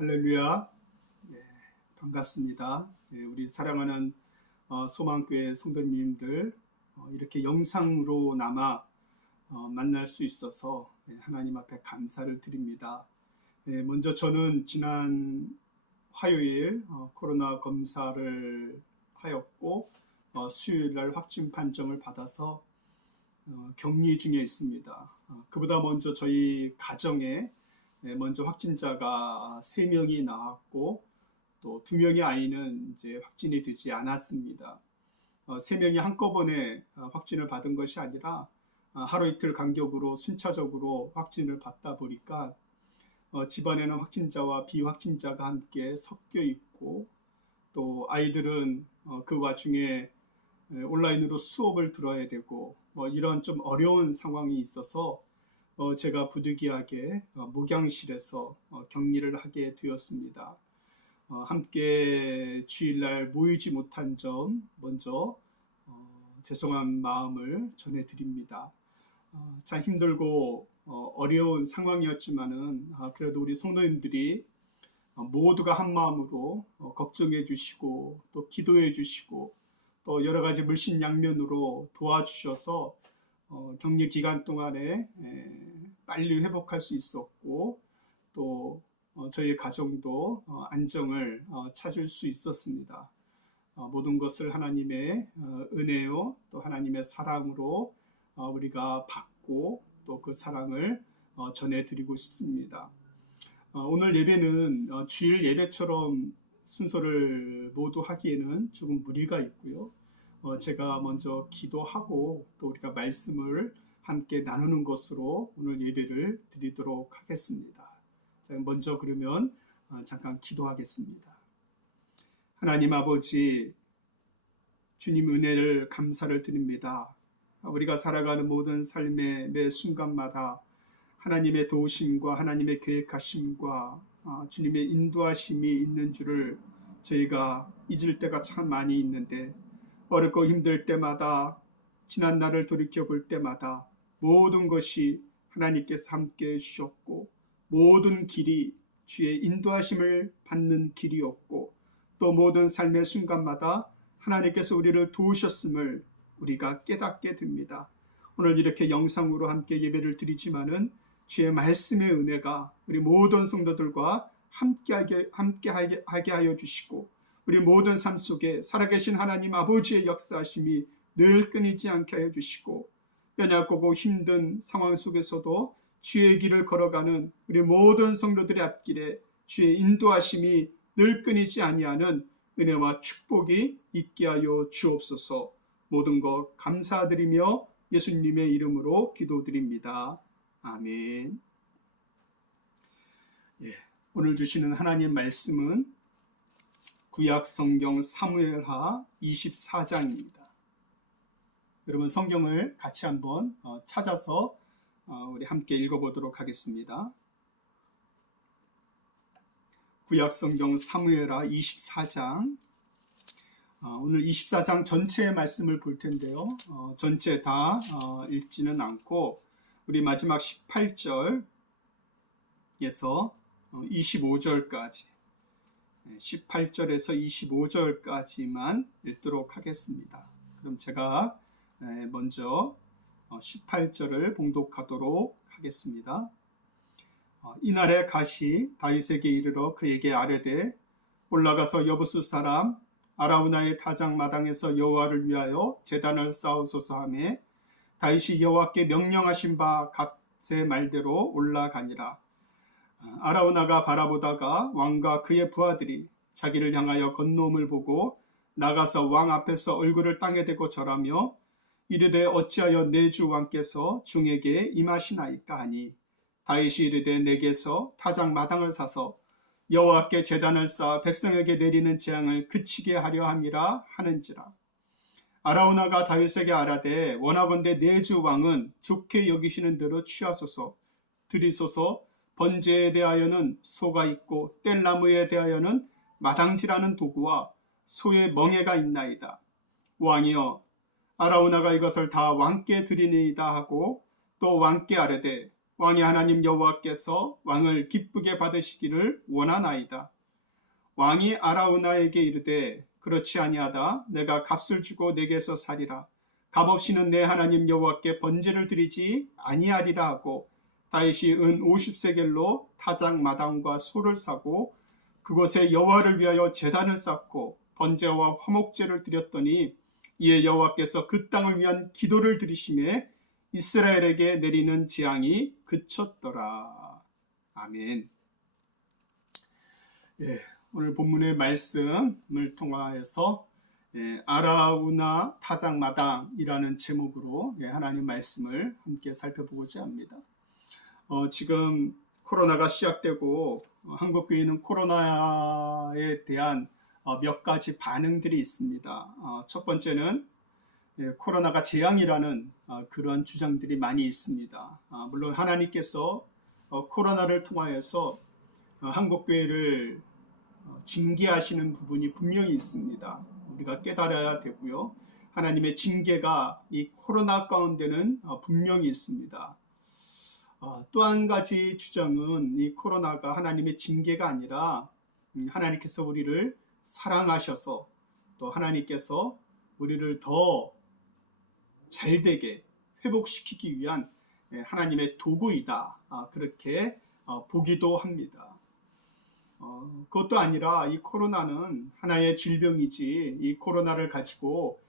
할렐루야. 네, 반갑습니다. 네, 우리 사랑하는 소망교회 성도님들 이렇게 영상으로나마 만날 수 있어서 하나님 앞에 감사를 드립니다. 먼저 저는 지난 화요일 코로나 검사를 하였고 수요일 날 확진 판정을 받아서 격리 중에 있습니다. 그보다 먼저 저희 가정에 먼저 확진자가 3명이 나왔고 또 2명의 아이는 이제 확진이 되지 않았습니다. 3명이 한꺼번에 확진을 받은 것이 아니라 하루 이틀 간격으로 순차적으로 확진을 받다 보니까 집안에는 확진자와 비확진자가 함께 섞여 있고 또 아이들은 그 와중에 온라인으로 수업을 들어야 되고 이런 좀 어려운 상황이 있어서 제가 부득이하게 목양실에서 격리를 하게 되었습니다. 함께 주일날 모이지 못한 점 먼저 죄송한 마음을 전해드립니다. 참 힘들고 어려운 상황이었지만은 그래도 우리 성도님들이 모두가 한 마음으로 걱정해 주시고 또 기도해 주시고 또 여러 가지 물신양면으로 도와주셔서 격리 기간 동안에 빨리 회복할 수 있었고 또 저희 가정도 안정을 찾을 수 있었습니다. 모든 것을 하나님의 은혜요 또 하나님의 사랑으로 우리가 받고 또 그 사랑을 전해드리고 싶습니다. 오늘 예배는 주일 예배처럼 순서를 모두 하기에는 조금 무리가 있고요. 제가 먼저 기도하고 또 우리가 말씀을 함께 나누는 것으로 오늘 예배를 드리도록 하겠습니다. 자, 먼저 그러면 잠깐 기도하겠습니다. 하나님 아버지, 주님 은혜를 감사를 드립니다. 우리가 살아가는 모든 삶의 매 순간마다 하나님의 도우심과 하나님의 계획하심과 주님의 인도하심이 있는 줄을 저희가 잊을 때가 참 많이 있는데 어렵고 힘들 때마다 지난 날을 돌이켜 볼 때마다 모든 것이 하나님께서 함께 해주셨고 모든 길이 주의 인도하심을 받는 길이었고 또 모든 삶의 순간마다 하나님께서 우리를 도우셨음을 우리가 깨닫게 됩니다. 오늘 이렇게 영상으로 함께 예배를 드리지만은 주의 말씀의 은혜가 우리 모든 성도들과 함께하게 하여 주시고 우리 모든 삶 속에 살아계신 하나님 아버지의 역사하심이 늘 끊이지 않게 하여 주시고 연약하고 힘든 상황 속에서도 주의 길을 걸어가는 우리 모든 성도들의 앞길에 주의 인도하심이 늘 끊이지 아니하는 은혜와 축복이 있게 하여 주옵소서. 모든 것 감사드리며 예수님의 이름으로 기도드립니다. 아멘. 오늘 주시는 하나님 말씀은 구약 성경 사무엘하 24장입니다. 여러분 성경을 같이 한번 찾아서 우리 함께 읽어보도록 하겠습니다. 구약 성경 사무엘하 24장. 오늘 24장 전체의 말씀을 볼 텐데요. 전체 다 읽지는 않고 우리 마지막 18절에서 25절까지 18절에서 25절까지만 읽도록 하겠습니다. 그럼 제가 먼저 18절을 봉독하도록 하겠습니다. 이날에 갓이 다윗에게 이르러 그에게 아뢰되 올라가서 여부수 사람 아라우나의 타작 마당에서 여호와를 위하여 제단을 쌓으소서 하며 다윗이 여호와께 명령하신 바 갓의 말대로 올라가니라. 아라우나가 바라보다가 왕과 그의 부하들이 자기를 향하여 건너옴을 보고 나가서 왕 앞에서 얼굴을 땅에 대고 절하며 이르되 어찌하여 내 주 왕께서 중에게 임하시나이까 하니 다윗이 이르되 내게서 타작 마당을 사서 여호와께 제단을 쌓아 백성에게 내리는 재앙을 그치게 하려 함이라 하는지라. 아라우나가 다윗에게 아뢰되 원하건대 내 주 왕은 좋게 여기시는 대로 취하소서. 드리소서. 번제에 대하여는 소가 있고 뗄나무에 대하여는 마당질하는 도구와 소의 멍에가 있나이다. 왕이여 아라우나가 이것을 다 왕께 드리니이다 하고 또 왕께 아뢰되 왕의 하나님 여호와께서 왕을 기쁘게 받으시기를 원하나이다. 왕이 아라우나에게 이르되 그렇지 아니하다. 내가 값을 주고 내게서 살이라. 값 없이는 내 하나님 여호와께 번제를 드리지 아니하리라 하고 다윗이 은 50세겔로 타작 마당과 소를 사고 그곳에 여호와를 위하여 제단을 쌓고 번제와 화목제를 드렸더니 이에 여호와께서 그 땅을 위한 기도를 들으심에 이스라엘에게 내리는 재앙이 그쳤더라. 아멘. 예, 오늘 본문의 말씀을 통하여서 아라우나 타작마당이라는 제목으로 하나님 말씀을 함께 살펴보고자 합니다. 지금 코로나가 시작되고 한국 교회는 코로나에 대한 몇 가지 반응들이 있습니다. 첫 번째는 코로나가 재앙이라는 그런 주장들이 많이 있습니다. 물론 하나님께서 코로나를 통하여서 한국 교회를 징계하시는 부분이 분명히 있습니다. 우리가 깨달아야 되고요. 하나님의 징계가 이 코로나 가운데는 분명히 있습니다. 또 한 가지 주장은 이 코로나가 하나님의 징계가 아니라 하나님께서 우리를 사랑하셔서 또 하나님께서 우리를 더 잘되게 회복시키기 위한 하나님의 도구이다. 그렇게 보기도 합니다. 그것도 아니라 이 코로나는 하나의 질병이지 이 코로나를 가지고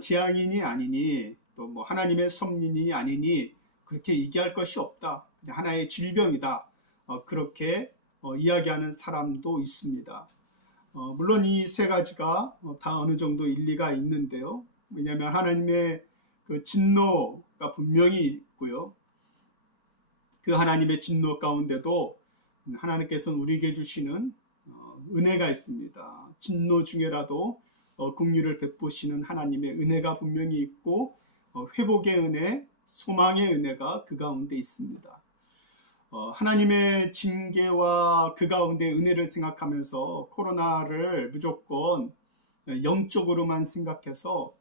재앙이니 아니니 또 뭐 하나님의 섭리니 아니니 그렇게 얘기할 것이 없다. 하나의 질병이다. 그렇게 이야기하는 사람도 있습니다. 물론 이 세 가지가 다 어느 정도 일리가 있는데요. 왜냐하면 하나님의 그 진노가 분명히 있고요. 그 하나님의 진노 가운데도 하나님께서는 우리에게 주시는 은혜가 있습니다. 진노 중에라도 긍휼을 베푸시는 하나님의 은혜가 분명히 있고 회복의 은혜, 소망의 은혜가 그 가운데 있습니다. 하나님의 징계와 그 가운데 은혜를 생각하면서 코로나를 무조건 영적으로만 생각해서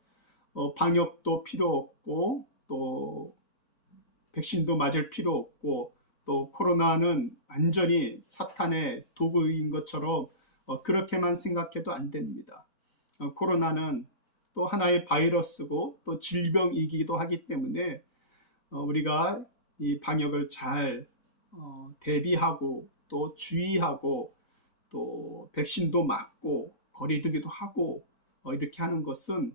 방역도 필요 없고 또 백신도 맞을 필요 없고 또 코로나는 완전히 사탄의 도구인 것처럼 그렇게만 생각해도 안 됩니다. 코로나는 또 하나의 바이러스고 또 질병이기도 하기 때문에 우리가 이 방역을 잘 대비하고 또 주의하고 또 백신도 맞고 거리두기도 하고 이렇게 하는 것은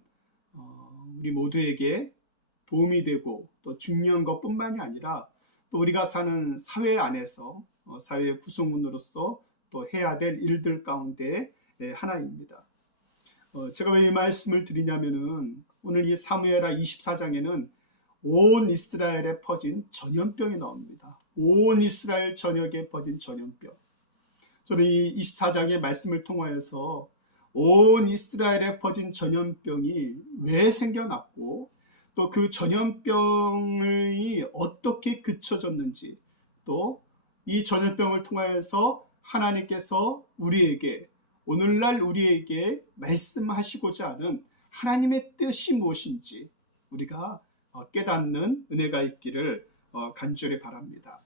우리 모두에게 도움이 되고 또 중요한 것뿐만이 아니라 또 우리가 사는 사회 안에서 사회의 구성원으로서 또 해야 될 일들 가운데 하나입니다. 제가 왜 이 말씀을 드리냐면은 오늘 이 사무엘하 24장에는 온 이스라엘에 퍼진 전염병이 나옵니다. 온 이스라엘 전역에 퍼진 전염병. 저는 이 24장의 말씀을 통하여서 온 이스라엘에 퍼진 전염병이 왜 생겨났고 또 그 전염병이 어떻게 그쳐졌는지 또 이 전염병을 통하여서 하나님께서 우리에게 오늘날 우리에게 말씀하시고자 하는 하나님의 뜻이 무엇인지 우리가 깨닫는 은혜가 있기를 간절히 바랍니다.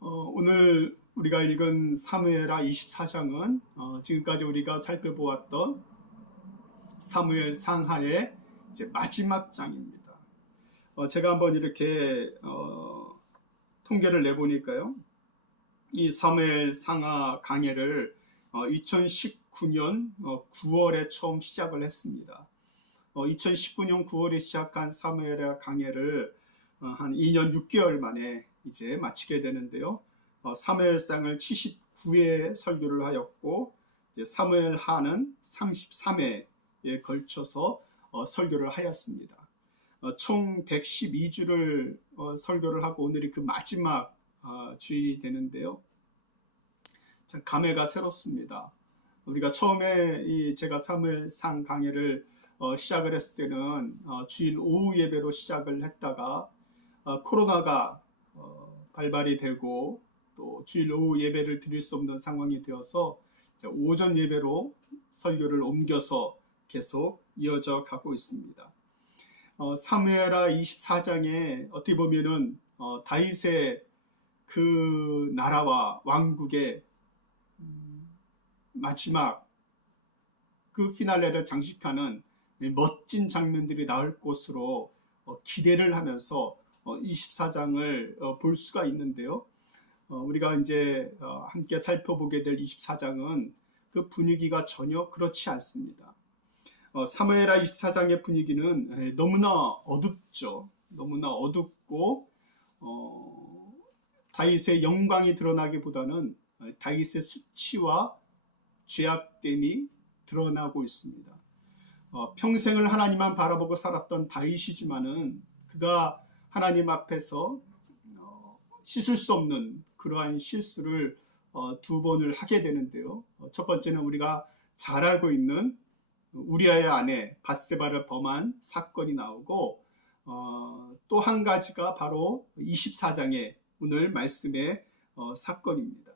오늘 우리가 읽은 사무엘하 24장은 지금까지 우리가 살펴보았던 사무엘 상하의 이제 마지막 장입니다. 제가 한번 이렇게 통계를 내보니까요. 이 사무엘 상하 강해를 2019년 9월에 처음 시작을 했습니다. 2019년 9월에 시작한 사무엘의 강해를 한 2년 6개월 만에 이제 마치게 되는데요. 사무엘상을 79회 설교를 하였고 이제 사무엘하는 33회에 걸쳐서 설교를 하였습니다. 총 112주를 설교를 하고 오늘이 그 마지막 주일이 되는데요. 참 감회가 새롭습니다. 우리가 처음에 제가 사무엘상 강해를 시작을 했을 때는 주일 오후 예배로 시작을 했다가 코로나가 발발이 되고 또 주일 오후 예배를 드릴 수 없는 상황이 되어서 오전 예배로 설교를 옮겨서 계속 이어져 가고 있습니다. 사무엘하 24장에 어떻게 보면은 다윗의 그 나라와 왕국의 마지막 그 피날레를 장식하는 멋진 장면들이 나올 것으로 기대를 하면서 24장을 볼 수가 있는데요. 우리가 이제 함께 살펴보게 될 24장은 그 분위기가 전혀 그렇지 않습니다. 사무엘하 24장의 분위기는 너무나 어둡죠. 너무나 어둡고 다윗의 영광이 드러나기보다는 다윗의 수치와 죄악됨이 드러나고 있습니다. 평생을 하나님만 바라보고 살았던 다윗이지만은 그가 하나님 앞에서 씻을 수 없는 그러한 실수를 두 번을 하게 되는데요. 첫 번째는 우리가 잘 알고 있는 우리아의 아내 밧세바를 범한 사건이 나오고 또 한 가지가 바로 24장의 오늘 말씀의 사건입니다.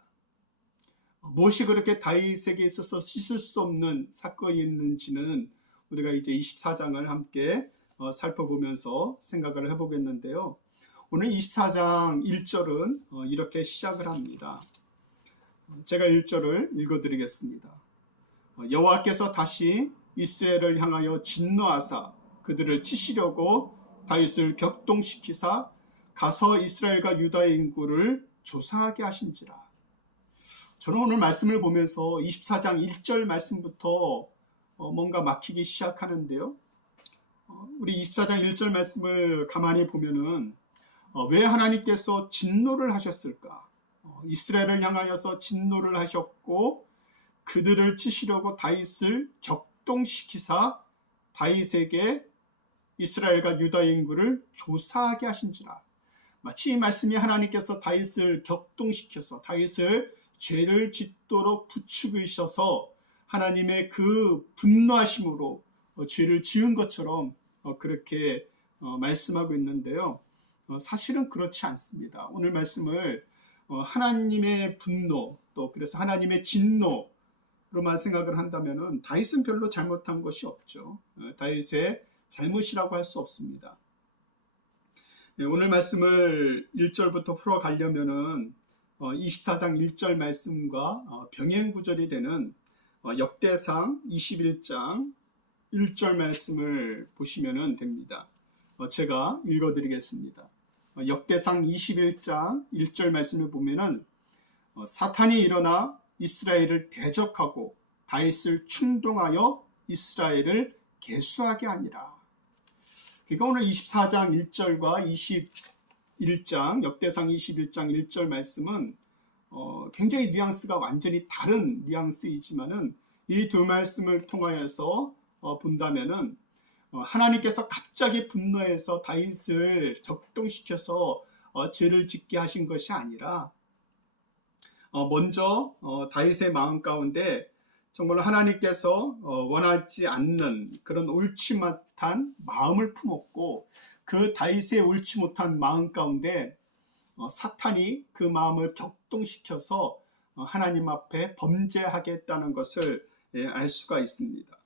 무엇이 그렇게 다윗에게 있어서 씻을 수 없는 사건이 있는지는 우리가 이제 24장을 함께 살펴보면서 생각을 해보겠는데요. 오늘 24장 1절은 이렇게 시작을 합니다. 제가 1절을 읽어드리겠습니다. 여호와께서 다시 이스라엘을 향하여 진노하사 그들을 치시려고 다윗을 격동시키사 가서 이스라엘과 유다의 인구를 조사하게 하신지라. 저는 오늘 말씀을 보면서 24장 1절 말씀부터 뭔가 막히기 시작하는데요. 우리 24장 1절 말씀을 가만히 보면은 왜 하나님께서 진노를 하셨을까? 이스라엘을 향하여서 진노를 하셨고 그들을 치시려고 다윗을 격동시키사 다윗에게 이스라엘과 유다의 인구를 조사하게 하신지라. 마치 이 말씀이 하나님께서 다윗을 격동시켜서 다윗을 죄를 짓도록 부추기셔서 하나님의 그 분노하심으로 죄를 지은 것처럼 그렇게 말씀하고 있는데요. 사실은 그렇지 않습니다. 오늘 말씀을 하나님의 분노 또 그래서 하나님의 진노로만 생각을 한다면은 다윗은 별로 잘못한 것이 없죠. 다윗의 잘못이라고 할 수 없습니다. 오늘 말씀을 1절부터 풀어가려면은 24장 1절 말씀과 병행 구절이 되는 역대상 21장 1절 말씀을 보시면 됩니다. 제가 읽어드리겠습니다. 역대상 21장 1절 말씀을 보면은 사탄이 일어나 이스라엘을 대적하고 다윗을 충동하여 이스라엘을 계수하게 하니라. 그러니까 오늘 24장 1절과 21장 역대상 21장 1절 말씀은 굉장히 뉘앙스가 완전히 다른 뉘앙스이지만은 이 두 말씀을 통하여서 본다면은 하나님께서 갑자기 분노해서 다윗을 격동시켜서 죄를 짓게 하신 것이 아니라 먼저 다윗의 마음 가운데 정말 하나님께서 원하지 않는 그런 옳지 못한 마음을 품었고 그 다윗의 옳지 못한 마음 가운데 사탄이 그 마음을 격동시켜서 하나님 앞에 범죄하겠다는 것을 알 수가 있습니다.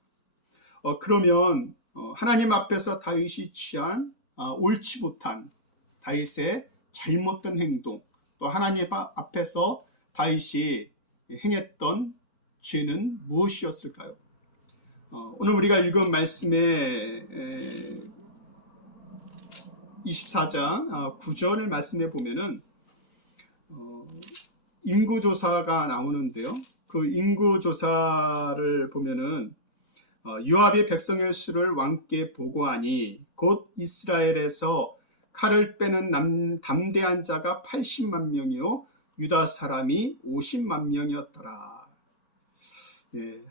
그러면 하나님 앞에서 다윗이 취한 옳지 못한 다윗의 잘못된 행동 또 하나님 앞에서 다윗이 행했던 죄는 무엇이었을까요? 오늘 우리가 읽은 말씀의 24장 9절을 말씀해 보면은 인구조사가 나오는데요. 그 인구조사를 보면은 요압이 백성의 수를 왕께 보고하니 곧 이스라엘에서 칼을 빼는 담대한 자가 80만 명이요 유다 사람이 50만 명이었더라.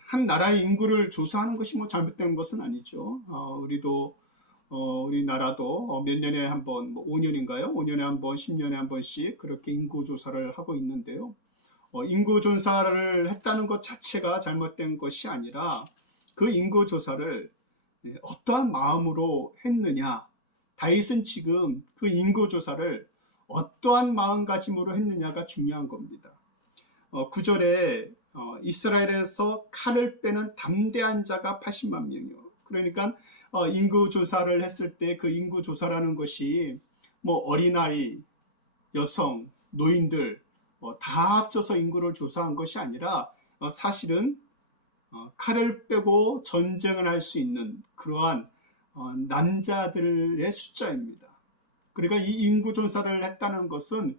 한 나라의 인구를 조사하는 것이 뭐 잘못된 것은 아니죠. 우리나라도 몇 년에 한 번, 5년인가요? 5년에 한 번, 10년에 한 번씩 그렇게 인구 조사를 하고 있는데요. 인구 조사를 했다는 것 자체가 잘못된 것이 아니라 그 인구 조사를 어떠한 마음으로 했느냐. 다윗은 지금 그 인구 조사를 어떠한 마음가짐으로 했느냐가 중요한 겁니다. 9절에 이스라엘에서 칼을 빼는 담대한 자가 80만 명이요. 그러니까 인구 조사를 했을 때 그 인구 조사라는 것이 뭐 어린아이 여성, 노인들 다 합쳐서 인구를 조사한 것이 아니라 사실은 칼을 빼고 전쟁을 할 수 있는 그러한 남자들의 숫자입니다. 그러니까 이 인구 조사를 했다는 것은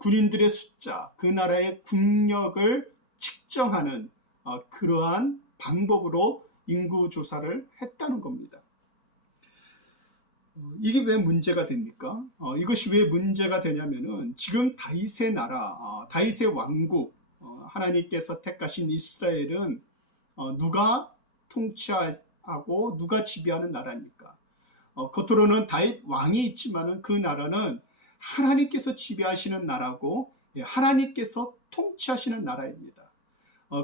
군인들의 숫자, 그 나라의 국력을 측정하는 그러한 방법으로 인구 조사를 했다는 겁니다. 이게 왜 문제가 됩니까? 이것이 왜 문제가 되냐면은 지금 다윗의 나라, 다윗의 왕국, 하나님께서 택하신 이스라엘은 누가 통치하고 누가 지배하는 나라입니까? 겉으로는 다윗 왕이 있지만은 그 나라는 하나님께서 지배하시는 나라고 하나님께서 통치하시는 나라입니다.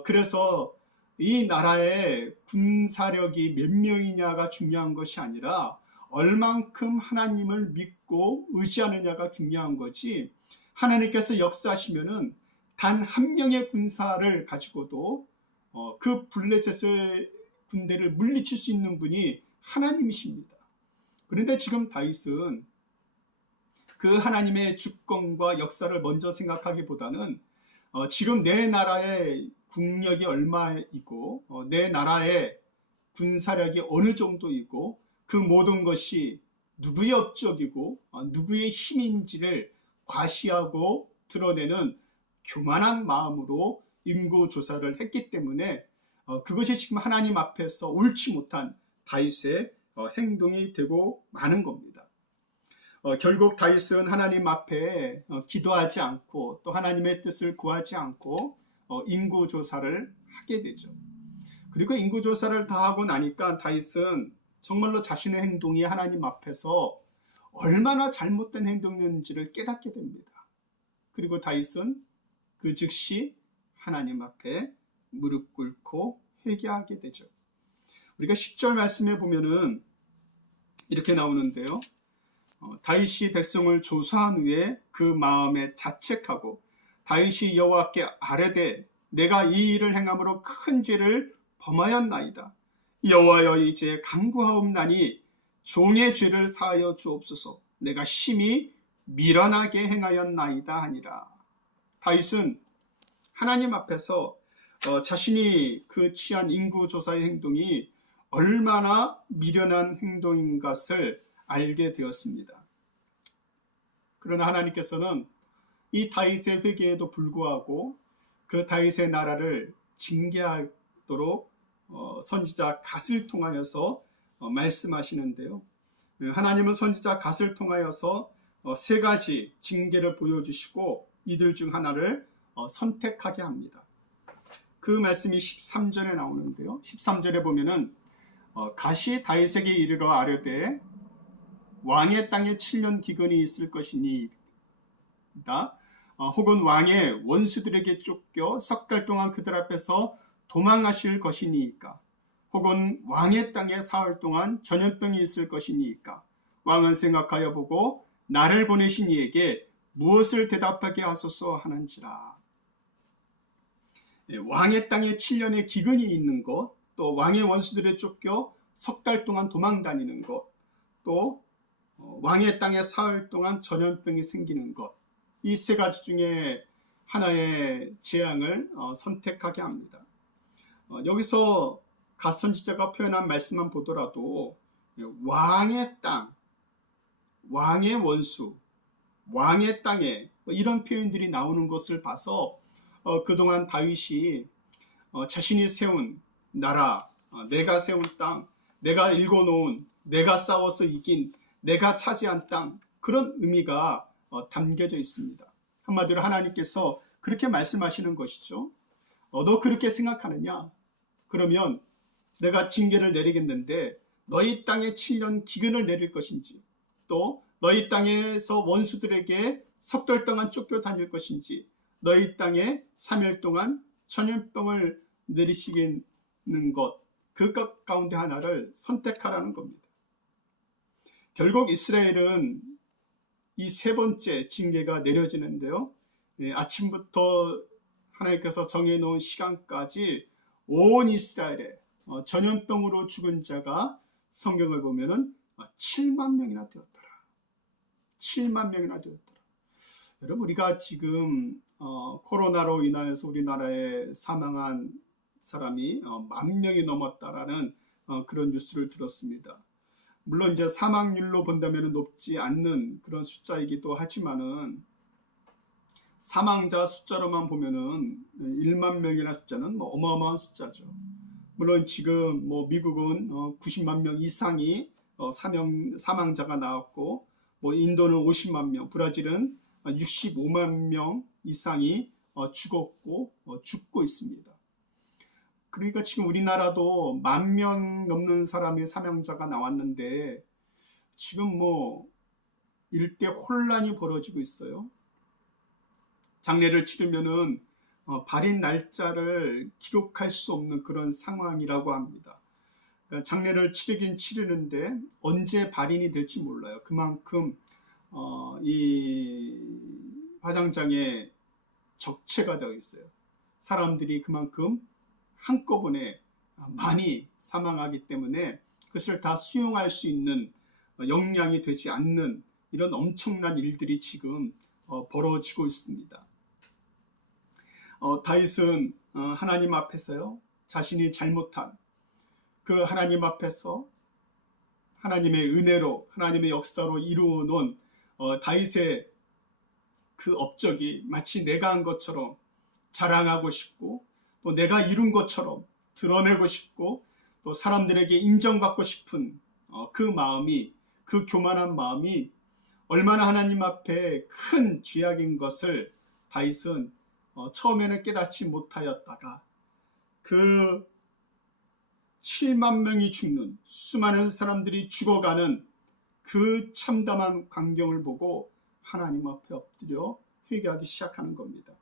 그래서 이 나라의 군사력이 몇 명이냐가 중요한 것이 아니라 얼만큼 하나님을 믿고 의지하느냐가 중요한 거지, 하나님께서 역사하시면은 단 한 명의 군사를 가지고도 그 블레셋의 군대를 물리칠 수 있는 분이 하나님이십니다. 그런데 지금 다윗은 그 하나님의 주권과 역사를 먼저 생각하기보다는 지금 내 나라의 국력이 얼마이고 내 나라의 군사력이 어느 정도이고 그 모든 것이 누구의 업적이고 누구의 힘인지를 과시하고 드러내는 교만한 마음으로 인구조사를 했기 때문에 그것이 지금 하나님 앞에서 옳지 못한 다윗의 행동이 되고 마는 겁니다. 결국 다윗은 하나님 앞에 기도하지 않고 또 하나님의 뜻을 구하지 않고 인구조사를 하게 되죠. 그리고 인구조사를 다 하고 나니까 다윗은 정말로 자신의 행동이 하나님 앞에서 얼마나 잘못된 행동이었는지를 깨닫게 됩니다. 그리고 다윗은 그 즉시 하나님 앞에 무릎 꿇고 회개하게 되죠. 우리가 10절 말씀에 보면은 이렇게 나오는데요. 다윗이 백성을 조사한 후에 그 마음에 자책하고 다윗이 여호와께 아뢰되 내가 이 일을 행함으로 큰 죄를 범하였나이다. 여호와여 이제 간구하옵나니 종의 죄를 사하여 주옵소서. 내가 심히 미련하게 행하였나이다 하니라. 다윗은 하나님 앞에서 자신이 그 취한 인구조사의 행동이 얼마나 미련한 행동인 것을 알게 되었습니다. 그러나 하나님께서는 이 다윗의 회개에도 불구하고 그 다윗의 나라를 징계하도록 선지자 갓을 통하여서 말씀하시는데요. 하나님은 선지자 갓을 통하여서 세 가지 징계를 보여주시고 이들 중 하나를 선택하게 합니다. 그 말씀이 13절에 나오는데요. 13절에 보면은 갓이 다윗에게 이르러 아뢰되 왕의 땅에 7년 기근이 있을 것이니이다. 혹은 왕의 원수들에게 쫓겨 석 달 동안 그들 앞에서 도망하실 것이니이까. 혹은 왕의 땅에 사흘 동안 전염병이 있을 것이니이까. 왕은 생각하여 보고 나를 보내신 이에게 무엇을 대답하게 하소서 하는지라. 왕의 땅에 7년의 기근이 있는 것, 또 왕의 원수들에 쫓겨 석 달 동안 도망 다니는 것, 또 왕의 땅에 사흘 동안 전염병이 생기는 것, 이 세 가지 중에 하나의 재앙을 선택하게 합니다. 여기서 갓 선지자가 표현한 말씀만 보더라도 왕의 땅, 왕의 원수, 왕의 땅에 이런 표현들이 나오는 것을 봐서 그동안 다윗이 자신이 세운 나라, 내가 세운 땅, 내가 일궈놓은, 내가 싸워서 이긴, 내가 차지한 땅, 그런 의미가 담겨져 있습니다. 한마디로 하나님께서 그렇게 말씀하시는 것이죠. 너 그렇게 생각하느냐? 그러면 내가 징계를 내리겠는데 너희 땅에 7년 기근을 내릴 것인지, 또 너희 땅에서 원수들에게 석 달 동안 쫓겨 다닐 것인지, 너희 땅에 3일 동안 전염병을 내리시는 것, 그 가운데 하나를 선택하라는 겁니다. 결국 이스라엘은 이 세 번째 징계가 내려지는데요. 아침부터 하나님께서 정해놓은 시간까지 온 이스라엘에 전염병으로 죽은 자가 성경을 보면은 7만 명이나 되었더라. 7만 명이나 되었더라. 여러분, 우리가 지금 코로나로 인하여서 우리나라에 사망한 사람이 10,000명이 넘었다라는 그런 뉴스를 들었습니다. 물론 이제 사망률로 본다면 높지 않는 그런 숫자이기도 하지만은 사망자 숫자로만 보면은 1만 명이라는 숫자는 뭐 어마어마한 숫자죠. 물론 지금 뭐 미국은 90만 명 이상이 사망자가 나왔고, 뭐 인도는 50만 명, 브라질은 65만 명 이상이 죽었고 죽고 있습니다. 그러니까 지금 우리나라도 10,000명 넘는 사람의 사망자가 나왔는데 지금 뭐 일대 혼란이 벌어지고 있어요. 장례를 치르면은 발인 날짜를 기록할 수 없는 그런 상황이라고 합니다. 그러니까 장례를 치르긴 치르는데 언제 발인이 될지 몰라요. 그만큼 이 화장장에 적체가 되어 있어요. 사람들이 그만큼 한꺼번에 많이 사망하기 때문에 그것을 다 수용할 수 있는 역량이 되지 않는 이런 엄청난 일들이 지금 벌어지고 있습니다. 다윗은 하나님 앞에서요, 자신이 잘못한 그 하나님 앞에서 하나님의 은혜로 하나님의 역사로 이루어 놓은 다윗의 그 업적이 마치 내가 한 것처럼 자랑하고 싶고, 또 내가 이룬 것처럼 드러내고 싶고, 또 사람들에게 인정받고 싶은 그 마음이, 그 교만한 마음이 얼마나 하나님 앞에 큰 죄악인 것을 다윗은 처음에는 깨닫지 못하였다가 그 7만 명이 죽는, 수많은 사람들이 죽어가는 그 참담한 광경을 보고 하나님 앞에 엎드려 회개하기 시작하는 겁니다.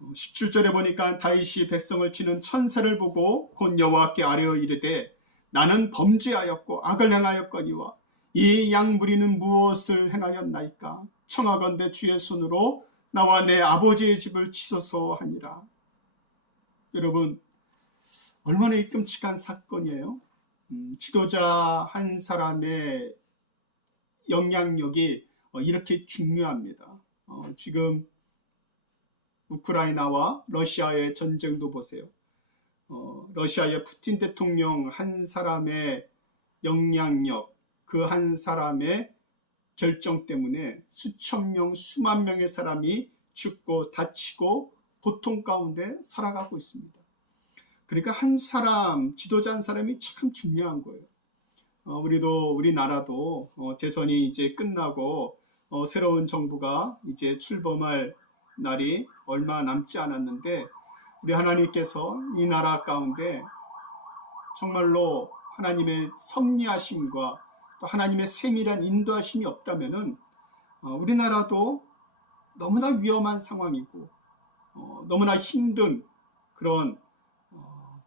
17절에 보니까 다윗이 백성을 치는 천사를 보고 곧 여호와께 아뢰어 이르되 나는 범죄하였고 악을 행하였거니와 이 양무리는 무엇을 행하였나이까? 청하건대 주의 손으로 나와 내 아버지의 집을 치소서 하니라. 여러분, 얼마나 끔찍한 사건이에요. 지도자 한 사람의 영향력이 이렇게 중요합니다. 지금 우크라이나와 러시아의 전쟁도 보세요. 러시아의 푸틴 대통령 한 사람의 영향력, 그 한 사람의 결정 때문에 수천 명, 수만 명의 사람이 죽고 다치고 고통 가운데 살아가고 있습니다. 그러니까 한 사람, 지도자 한 사람이 참 중요한 거예요. 우리나라도 대선이 이제 끝나고 새로운 정부가 이제 출범할 날이 얼마 남지 않았는데, 우리 하나님께서 이 나라 가운데 정말로 하나님의 섭리하심과 또 하나님의 세밀한 인도하심이 없다면은 우리나라도 너무나 위험한 상황이고 너무나 힘든 그런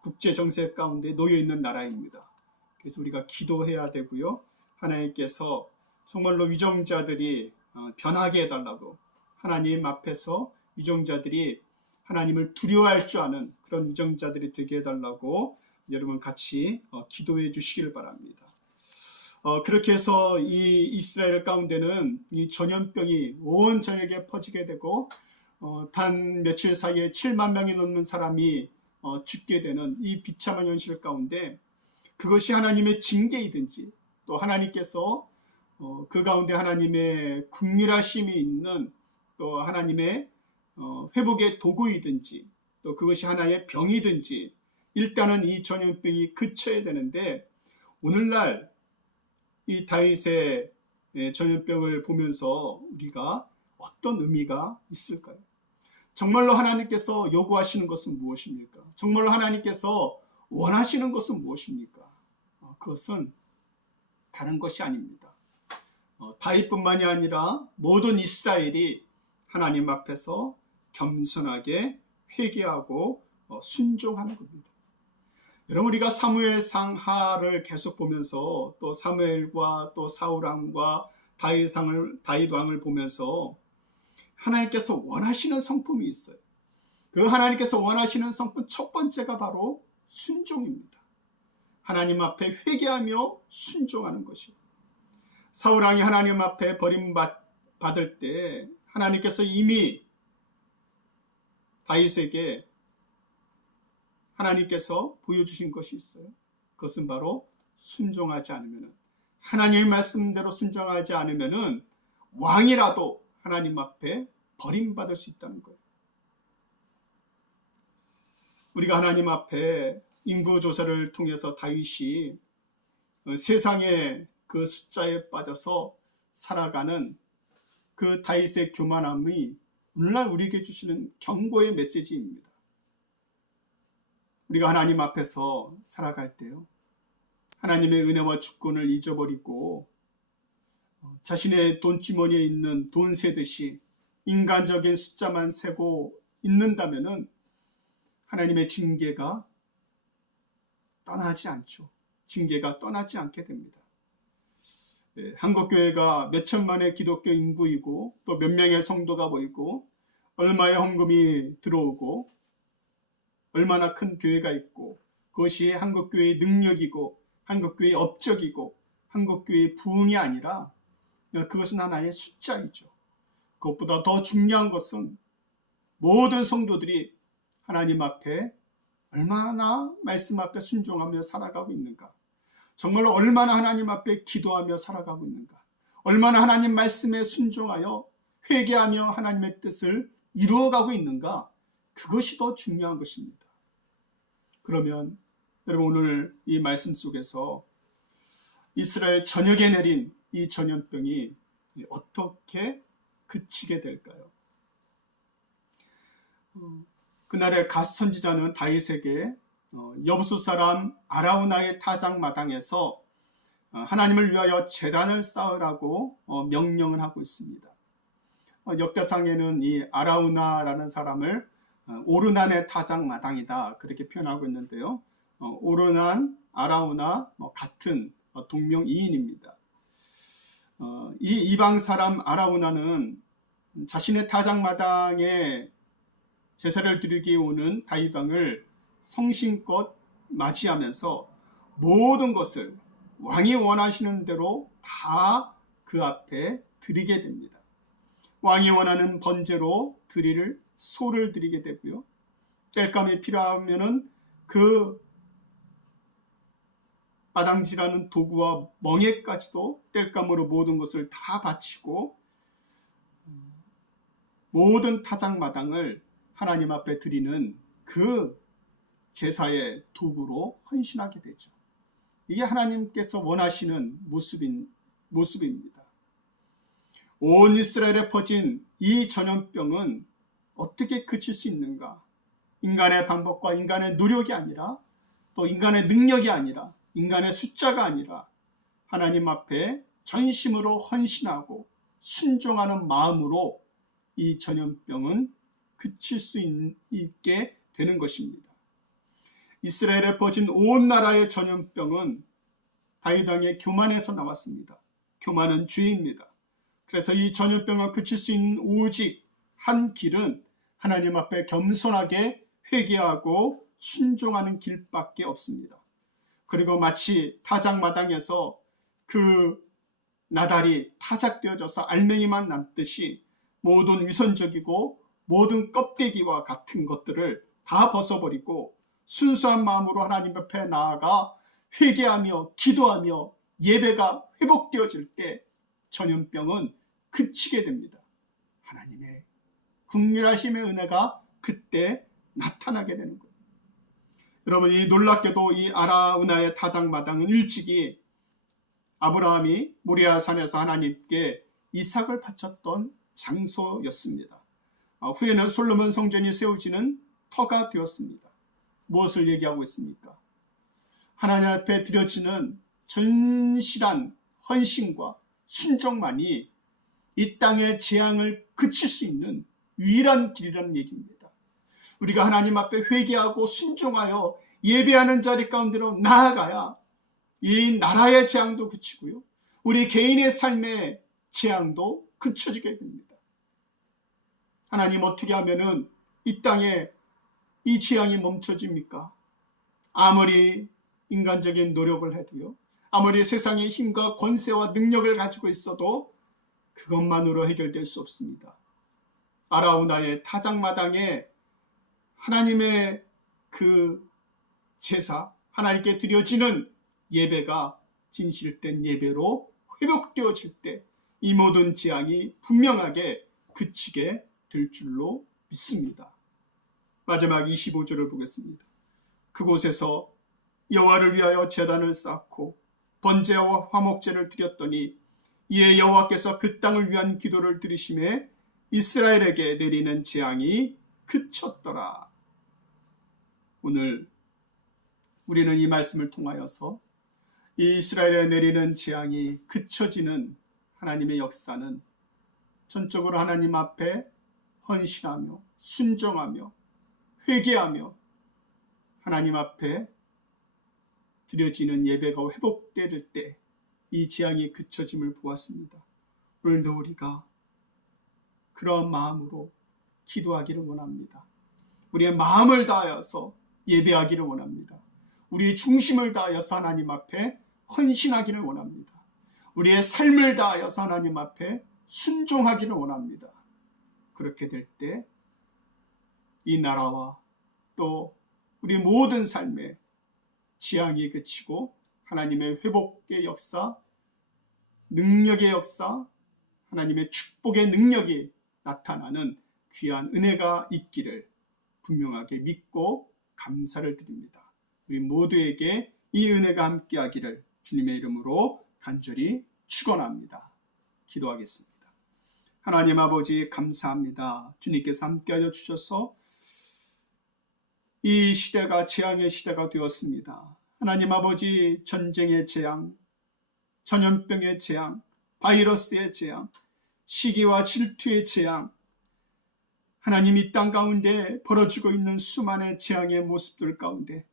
국제 정세 가운데 놓여 있는 나라입니다. 그래서 우리가 기도해야 되고요. 하나님께서 정말로 유정자들이 변하게 해달라고, 하나님 앞에서 유정자들이 하나님을 두려워할 줄 아는 그런 유정자들이 되게 해달라고 여러분 같이 기도해 주시길 바랍니다. 그렇게 해서 이 이스라엘 가운데는 이 전염병이 온 전역에 퍼지게 되고 단 며칠 사이에 7만 명이 넘는 사람이 죽게 되는 이 비참한 현실 가운데, 그것이 하나님의 징계이든지 또 하나님께서 그 가운데 하나님의 긍휼하심이 있는 또 하나님의 회복의 도구이든지 또 그것이 하나의 병이든지 일단은 이 전염병이 그쳐야 되는데, 오늘날 이 다윗의 전염병을 보면서 우리가 어떤 의미가 있을까요? 정말로 하나님께서 요구하시는 것은 무엇입니까? 정말로 하나님께서 원하시는 것은 무엇입니까? 그것은 다른 것이 아닙니다. 다윗뿐만이 아니라 모든 이스라엘이 하나님 앞에서 겸손하게 회개하고 순종하는 겁니다. 여러분, 우리가 사무엘상 하를 계속 보면서 또 사무엘과 또 사울왕과 다윗 왕을 보면서 하나님께서 원하시는 성품이 있어요. 그 하나님께서 원하시는 성품 첫 번째가 바로 순종입니다. 하나님 앞에 회개하며 순종하는 것이요. 사울왕이 하나님 앞에 버림받을 때 하나님께서 이미 다윗에게 하나님께서 보여주신 것이 있어요. 그것은 바로 순종하지 않으면, 하나님의 말씀대로 순종하지 않으면 왕이라도 하나님 앞에 버림받을 수 있다는 거예요. 우리가 하나님 앞에 인구조사를 통해서 다윗이 세상의 그 숫자에 빠져서 살아가는 그 다윗의 교만함이 오늘날 우리에게 주시는 경고의 메시지입니다. 우리가 하나님 앞에서 살아갈 때요, 하나님의 은혜와 주권을 잊어버리고 자신의 돈주머니에 있는 돈 세듯이 인간적인 숫자만 세고 있는다면 하나님의 징계가 떠나지 않죠. 징계가 떠나지 않게 됩니다. 한국교회가 몇 천만의 기독교 인구이고 또 몇 명의 성도가 모이고 얼마의 헌금이 들어오고 얼마나 큰 교회가 있고 그것이 한국교회의 능력이고 한국교회의 업적이고 한국교회의 부흥이 아니라 그것은 하나의 숫자이죠. 그것보다 더 중요한 것은 모든 성도들이 하나님 앞에 얼마나 말씀 앞에 순종하며 살아가고 있는가, 정말로 얼마나 하나님 앞에 기도하며 살아가고 있는가, 얼마나 하나님 말씀에 순종하여 회개하며 하나님의 뜻을 이루어가고 있는가, 그것이 더 중요한 것입니다. 그러면 여러분, 오늘 이 말씀 속에서 이스라엘 전역에 내린 이 전염병이 어떻게 그치게 될까요? 그날의 갓 선지자는 다윗에게 여부수 사람 아라우나의 타작마당에서 하나님을 위하여 제단을 쌓으라고 명령을 하고 있습니다. 역대상에는 이 아라우나라는 사람을 오르난의 타작마당이다 그렇게 표현하고 있는데요, 오르난, 아라우나 같은 동명이인입니다. 이 이방 사람 아라우나는 자신의 타작마당에 제사를 드리기 오는 다윗 왕을 성심껏 맞이하면서 모든 것을 왕이 원하시는 대로 다 그 앞에 드리게 됩니다. 왕이 원하는 번제로 드릴 소를 드리게 되고요, 땔감이 필요하면은 그 마당질하는 도구와 멍에까지도 땔감으로 모든 것을 다 바치고 모든 타작마당을 하나님 앞에 드리는 그 제사의 도구로 헌신하게 되죠. 이게 하나님께서 원하시는 모습입니다. 온 이스라엘에 퍼진 이 전염병은 어떻게 그칠 수 있는가? 인간의 방법과 인간의 노력이 아니라, 또 인간의 능력이 아니라, 인간의 숫자가 아니라 하나님 앞에 전심으로 헌신하고 순종하는 마음으로 이 전염병은 그칠 수 있게 되는 것입니다. 이스라엘에 퍼진 온 나라의 전염병은 다윗 왕의 교만에서 나왔습니다. 교만은 죄입니다. 그래서 이 전염병을 그칠 수 있는 오직 한 길은 하나님 앞에 겸손하게 회개하고 순종하는 길밖에 없습니다. 그리고 마치 타작마당에서 그 나달이 타작되어져서 알맹이만 남듯이 모든 위선적이고 모든 껍데기와 같은 것들을 다 벗어버리고 순수한 마음으로 하나님 앞에 나아가 회개하며 기도하며 예배가 회복되어질 때 전염병은 그치게 됩니다. 하나님의 긍휼하심의 은혜가 그때 나타나게 되는 거예요. 여러분, 이 놀랍게도 이 아라우나의 타작마당은 일찍이 아브라함이 모리아산에서 하나님께 이삭을 바쳤던 장소였습니다. 후에는 솔로몬 성전이 세워지는 터가 되었습니다. 무엇을 얘기하고 있습니까? 하나님 앞에 드려지는 전실한 헌신과 순종만이 이 땅의 재앙을 그칠 수 있는 유일한 길이라는 얘기입니다. 우리가 하나님 앞에 회개하고 순종하여 예배하는 자리 가운데로 나아가야 이 나라의 재앙도 그치고요, 우리 개인의 삶의 재앙도 그쳐지게 됩니다. 하나님, 어떻게 하면은 이 땅에 이 재앙이 멈춰집니까? 아무리 인간적인 노력을 해도요, 아무리 세상의 힘과 권세와 능력을 가지고 있어도 그것만으로 해결될 수 없습니다. 아라우나의 타작마당에 하나님의 그 제사, 하나님께 드려지는 예배가 진실된 예배로 회복되어질 때 이 모든 재앙이 분명하게 그치게 될 줄로 믿습니다. 마지막 25절을 보겠습니다. 그곳에서 여호와를 위하여 제단을 쌓고 번제와 화목제를 드렸더니 이에 여호와께서 그 땅을 위한 기도를 들으심에 이스라엘에게 내리는 재앙이 그쳤더라. 오늘 우리는 이 말씀을 통하여서 이 이스라엘에 내리는 재앙이 그쳐지는 하나님의 역사는 전적으로 하나님 앞에 헌신하며 순종하며 회개하며 하나님 앞에 드려지는 예배가 회복될 때 이 재앙이 그쳐짐을 보았습니다. 오늘도 우리가 그런 마음으로 기도하기를 원합니다. 우리의 마음을 다하여서 예배하기를 원합니다. 우리의 중심을 다하여서 하나님 앞에 헌신하기를 원합니다. 우리의 삶을 다하여서 하나님 앞에 순종하기를 원합니다. 그렇게 될 때 이 나라와 또 우리 모든 삶에 재앙이 그치고 하나님의 회복의 역사, 능력의 역사, 하나님의 축복의 능력이 나타나는 귀한 은혜가 있기를 분명하게 믿고 감사를 드립니다. 우리 모두에게 이 은혜가 함께하기를 주님의 이름으로 간절히 축원합니다. 기도하겠습니다. 하나님 아버지 감사합니다. 주님께서 함께하여 주셔서 이 시대가 재앙의 시대가 되었습니다. 하나님 아버지 전쟁의 재앙, 전염병의 재앙, 바이러스의 재앙, 시기와 질투의 재앙, 하나님 이 땅 가운데 벌어지고 있는 수많은 재앙의 모습들 가운데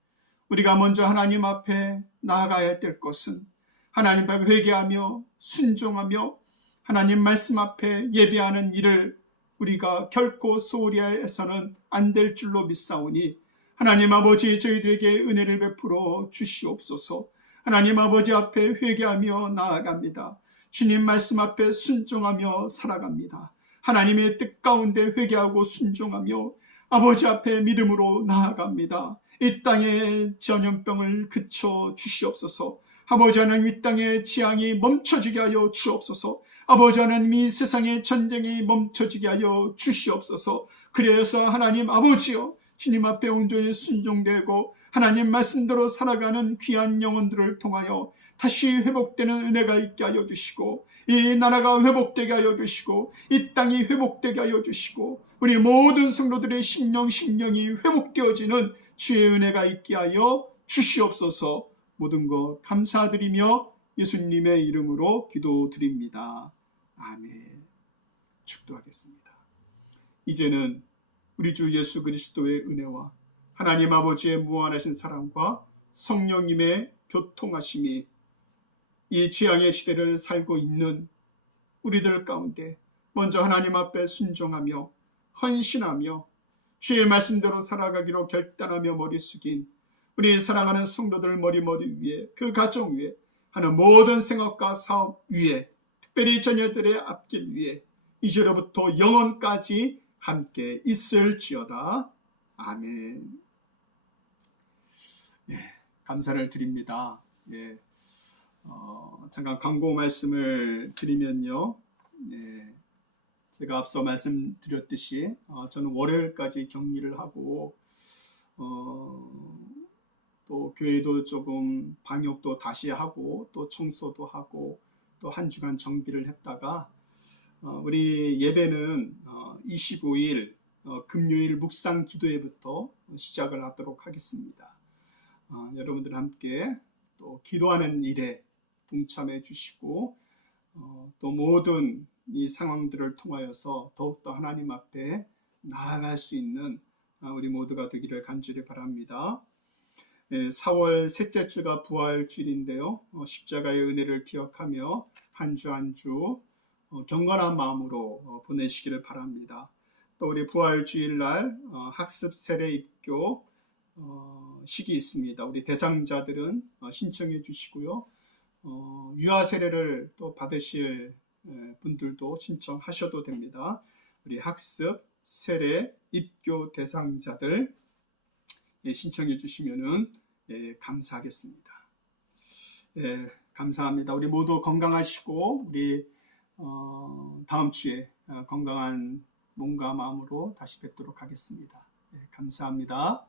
우리가 먼저 하나님 앞에 나아가야 될 것은 하나님 앞에 회개하며 순종하며 하나님 말씀 앞에 예배하는 일을 우리가 결코 소홀히 해서는 안 될 줄로 믿사오니 하나님 아버지 저희들에게 은혜를 베풀어 주시옵소서. 하나님 아버지 앞에 회개하며 나아갑니다. 주님 말씀 앞에 순종하며 살아갑니다. 하나님의 뜻 가운데 회개하고 순종하며 아버지 앞에 믿음으로 나아갑니다. 이 땅의 전염병을 그쳐 주시옵소서. 아버지 하나님 이 땅의 재앙이 멈춰지게 하여 주옵소서. 아버지 하나님 이 세상의 전쟁이 멈춰지게 하여 주시옵소서. 그래서 하나님 아버지여 주님 앞에 온전히 순종되고 하나님 말씀대로 살아가는 귀한 영혼들을 통하여 다시 회복되는 은혜가 있게 하여 주시고 이 나라가 회복되게 하여 주시고 이 땅이 회복되게 하여 주시고 우리 모든 성도들의 심령이 회복되어지는 주의 은혜가 있게 하여 주시옵소서. 모든 것 감사드리며 예수님의 이름으로 기도드립니다. 아멘. 축도하겠습니다. 이제는 우리 주 예수 그리스도의 은혜와 하나님 아버지의 무한하신 사랑과 성령님의 교통하심이 이 재앙의 시대를 살고 있는 우리들 가운데 먼저 하나님 앞에 순종하며 헌신하며 주의 말씀대로 살아가기로 결단하며 머리 숙인 우리 사랑하는 성도들 머리 위에 그 가정 위에 하는 모든 생업과 사업 위에 특별히 자녀들의 앞길 위에 이제로부터 영원까지 함께 있을지어다. 아멘. 감사를 드립니다. 잠깐 광고 말씀을 드리면요. 제가 앞서 말씀드렸듯이 저는 월요일까지 격리를 하고 또 교회도 조금 방역도 다시 하고 또 청소도 하고 또 한 주간 정비를 했다가 우리 예배는 25일 금요일 묵상 기도회부터 시작을 하도록 하겠습니다. 여러분들 함께 또 기도하는 일에 동참해 주시고 또 모든 이 상황들을 통하여서 더욱더 하나님 앞에 나아갈 수 있는 우리 모두가 되기를 간절히 바랍니다. 4월 셋째 주가 부활주일인데요. 십자가의 은혜를 기억하며 한 주 한 주 경건한 마음으로 보내시기를 바랍니다. 또 우리 부활주일날 학습 세례 입교 식이 있습니다. 우리 대상자들은 신청해 주시고요. 유아 세례를 또 받으실 분들도 신청하셔도 됩니다. 우리 학습, 세례, 입교 대상자들 신청해 주시면은 감사하겠습니다. 감사합니다. 우리 모두 건강하시고 우리 다음 주에 건강한 몸과 마음으로 다시 뵙도록 하겠습니다. 감사합니다.